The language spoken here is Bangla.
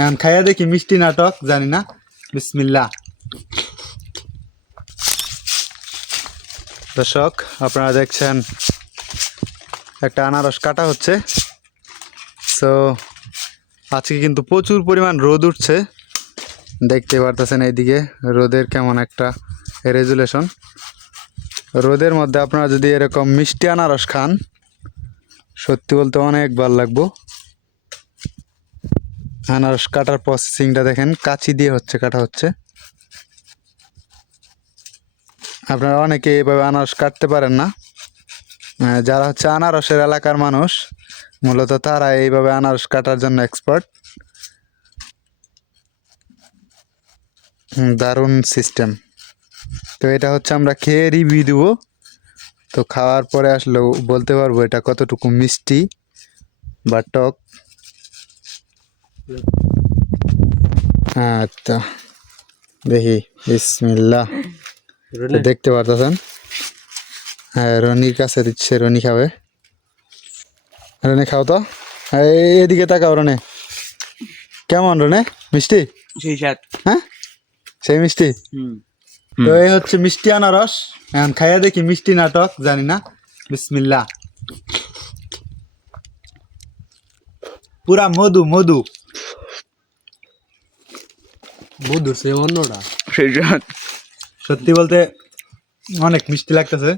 এখন খাইয়া দেখি মিষ্টি নাটক জানি না। বিসমিল্লাহ। দর্শক আপনারা দেখছেন একটা আনারস কাটা হচ্ছে। সো আজকে কিন্তু প্রচুর পরিমাণ রোদ উঠছে, দেখতে পারতেছেন এইদিকে রোদের কেমন একটা রেজুলেশন। রোদের মধ্যে আপনারা যদি এরকম মিষ্টি আনারস খান সত্যি বলতে অনেক ভালো লাগবো। আনারস কাটার প্রসেসিংটা দেখেন, কাঁচি দিয়ে কাটা হচ্ছে। আপনারা অনেকে এইভাবে আনারস কাটতে পারেন না, যারা আনারসের এলাকার মানুষ মূলত তারা এইভাবে আনারস কাটার জন্য এক্সপার্ট। দারুণ সিস্টেম। তো এটা আমরা খেয়ে রিভিউ দেবো। তো খাওয়ার পরে আসলে বলতে পারবো এটা কতটুকু মিষ্টি বা টক। আচ্ছা দেখি, বিসমিল্লাহ। দেখতে পারতেছেন, হ্যাঁ রনির কাছে দিচ্ছে, রনি খাবে। রনি খাও তো, এদিকে তাকাও। রনে কেমন? রনে মিষ্টি? হ্যাঁ সেই মিষ্টি। তো এই মিষ্টি আনারস। এখন খাইয়া দেখি মিষ্টি নাটক জানি না। বিসমিল্লাহ। পুরা মধু মধু মধুর সে অন্যটা। সত্যি বলতে অনেক মিষ্টি লাগতেছে।